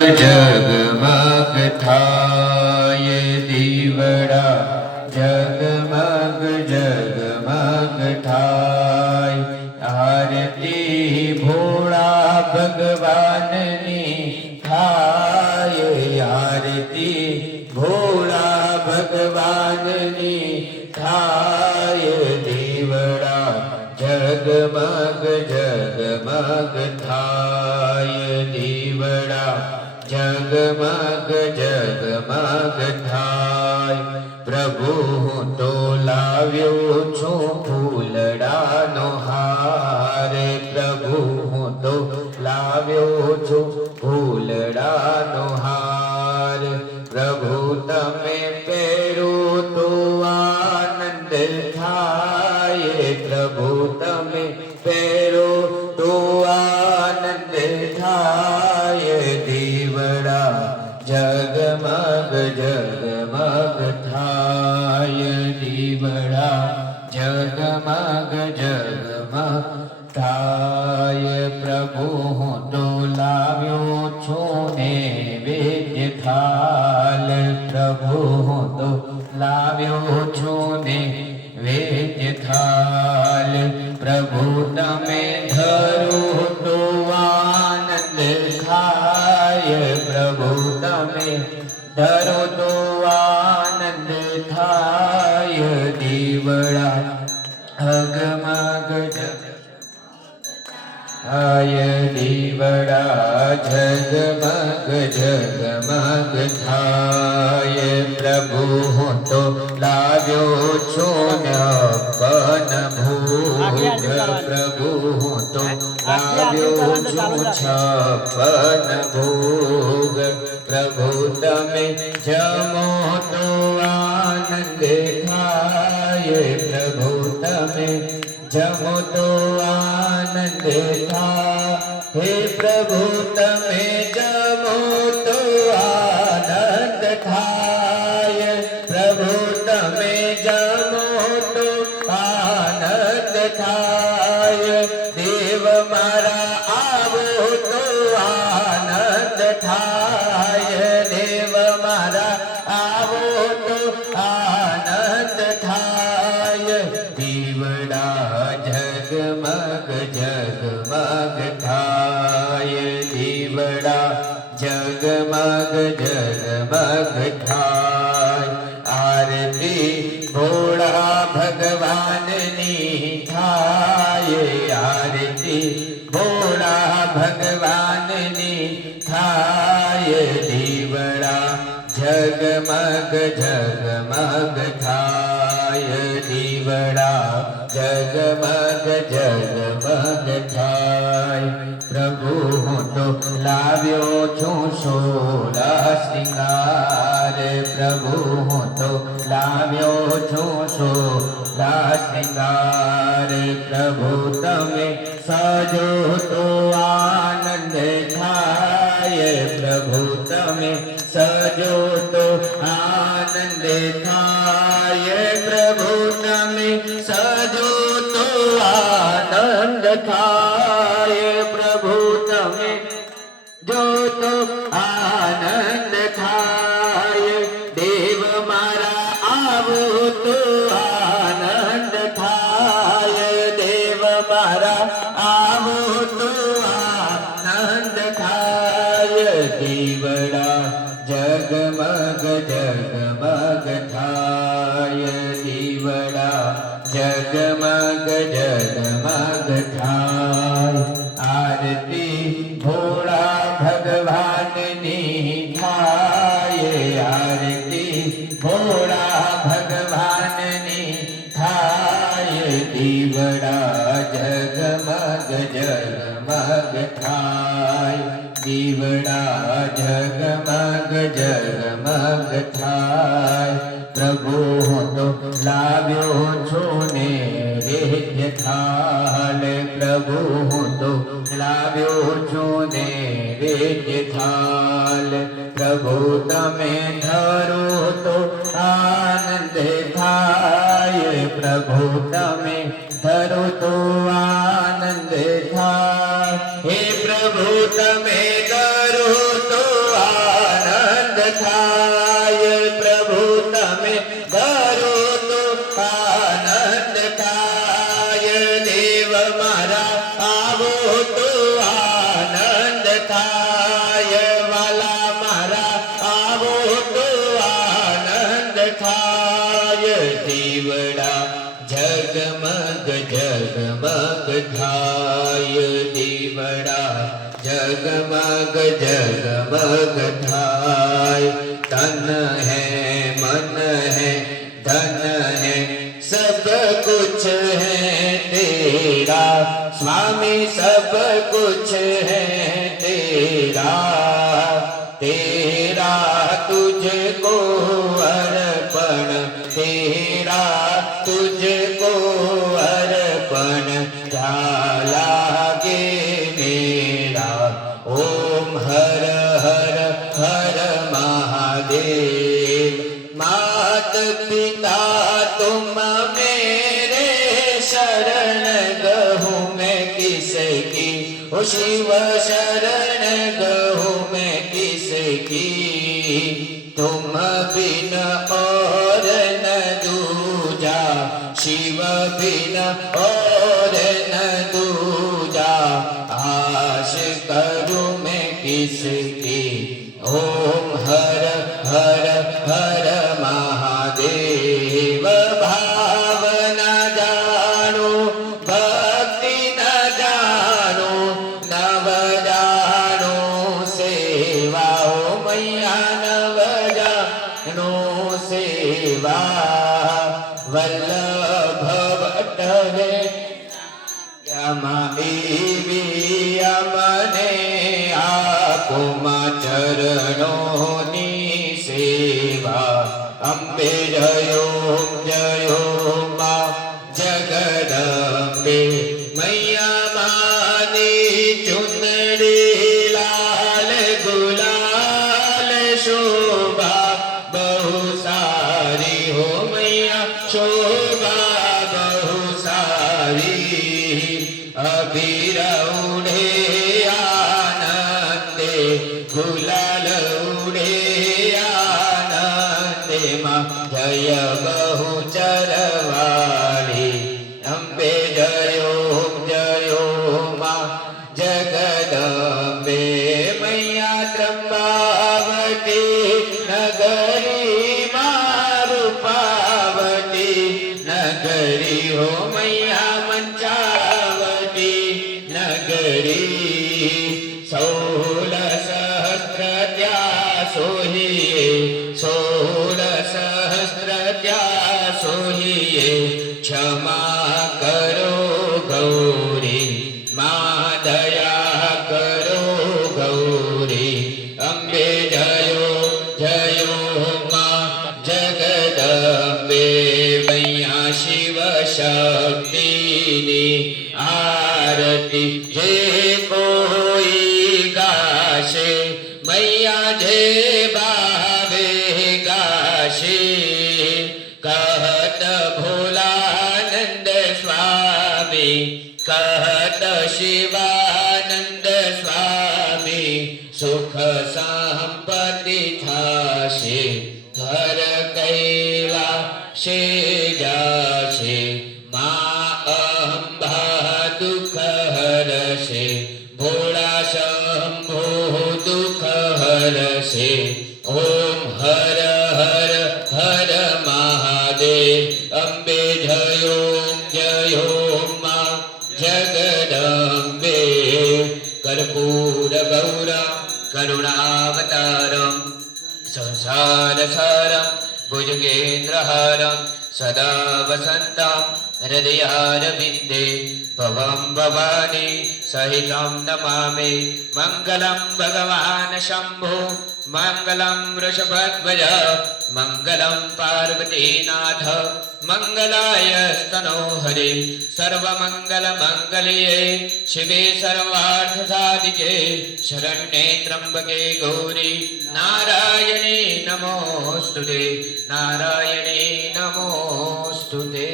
जगमग थाय दीवड़ा जगमग जगमग थाय आरती भोळा भगवाननी थाय आरती भोळा भगवाननी थाय दीवड़ा जगमग जगमग थाय दीवड़ा जगमग जगमग थाय प्रभु હું તો લાવ્યો છું ફૂલડાનો હાર પ્રભુ હું તો લાવ્યો છું ફૂલડાનો હાર પ્રભુ તમે પહેરો તો આનંદ થાય પ્રભુ તમે પહેરો તો આનંદ થાય દીવડા જગમગ જગમગ થાય દીવડા જગમગ જગમગ થાય પ્રભુ હું તો લાવ્યો છું નૈવેદ્ય થાલ પ્રભુ હું તો લાવ્યો છું નૈવેદ્ય થાલ પ્રભુ તમે ધરો તો આનંદ થાય પ્રભુ તમે ધરો તો આનંદ થાય દીવડા જગમગ થાય દીવડા જગમગ જગમગ થાય પ્રભુ હું તો લાવ્યો છું અપન ભોગ પ્રભુ હું તો લાવ્યો છું છપન ભોગ પ્રભુ તમે જમો તો આનંદ થાય પ્રભુ તમે જમો તો આનંદ થાય હે પ્રભુ તમે જમો તો આનંદ થાય પ્રભુ તમે જમો તો આનંદ થાય દેવ મારા આવો તો આનંદ થાય દેવ મારા આવો તો આનંદ થાય દીવડા જગમગ જગમગ થાય દીવડા જગમગ જગમગ થાય આરતી ભોળા ભગવાનની થાય આરતી ભોળા ભગવાનની થાય દીવડા જગમગ જગમગ થાય દીવડા જગમગ જગમગ થાય પ્રભુ હું તો લાવ્યો છું સોળા શ્રીંગાર પ્રભુ હું તો લાવ્યો છું સોળા શ્રીંગાર પ્રભુ તમે સજો તો આનંદ થાય પ્રભુ તમે સજો તો આનંદ થાય પ્રભુ તમે સજો તો આનંદ થાય પ્રભુ તમે જો તો આનંદ થાય દેવ મારા આવો તો આનંદ થાય દેવ મારા આવો તો આનંદ થાય દીવડા જગમગ જગમગ થાય દીવડા જગમગ જગમગ થાય આરતી ભોળા ભગવાનની થાય આરતી ભોળા ભગવાનની થાય દીવડા જગમગ જગમગ થાય દીવડા જગમગ જગમગ થાય પ્રભુ હું તો લાવ્યો છું નૈવેદ્ય થાલ પ્રભુ હું તો લાવ્યો છું નૈવેદ્ય થાલ પ્રભુ તમે ધરો તો આનંદ થાય પ્રભુ તમે ધરો તો આનંદ થાય હે પ્રભુ તમે કરો તો થાય પ્રભુ તમે કરો તો આનંદ થાય દેવ મારા આવો તો આનંદ થાય વાલા મારા આવો તો આનંદ થાય દીવડા જગમગ જગમગ થાય દીવડા जगमग जगमग थाय तन है मन है धन है सब कुछ है तेरा स्वामी सब कुछ है तेरा तेरा तुझको अर्पण तेरा तुझको अर्पण लागे ओम हर हर हर महादेव मात पिता तुम मेरे शरण गहूँ मैं किसकी ओ शिव शरण गहूँ मैं किसकी तुम बिन और न दूजा शिव बिन और न दूजा आश करूं मैं किसकी ओम हर हर हर महादेव भाव न जानो भक्ति न जानो नव जानो सेवा ओ मैया नव जानो सेवा वल्लभ भट्टरे एवी अमने आपुमा चरणोनी सेवा अम्बे जयो जयो मा जगदम्बे मैया मानी चुंदड़ी लाल गुलाल शोभा बहु सारी हो मैया शोभा बहु सारी अबीर उड़े आनंदे गुलाल उड़े आनंदे माँ जय बहु चरवाली अम्बे जयो जयो माँ जगदम्बे मैया त्रंबावती नगरी मारूपावती नगरी हो मैया मंचावती नगरी 16 त्या सोहिए 16 त्या सोहिए क्षमा करो गौरी माँ दया करो गौरी अम्बे जयो जयो माँ जगदम्बे मैया शिव शक्ति आरती जे कोई गाशे मैया जे भावे गाशे कहत भोलानंद स्वामी कहत शिवानंद स्वामी सुख संपत्ति थाशे घर कैलाशे जाशे माँ अम्बा दुख हरशे भोला शंभो दुख हरशे ओम हर हर हर महादेव अम्बे जयो जयो माँ जगदम्बे कर्पूर गौरम करुणावतारम संसार सारम भुजगेन्द्रहारम सदा वसन्तं हृदयारविन्दे भवं भवानी सहितं नमामि मङ्गलं भगवान् शम्भो मङ्गलं वृषभध्वज मङ्गलं पार्वतीनाथ मङ्गलाय स्तनोहरे सर्वमङ्गलमङ्गल्ये शिवे सर्वार्थसाधिके शरण्ये त्र्यम्बके गौरी नारायणे नमोऽस्तुते नारायणे नमोऽस्तुते।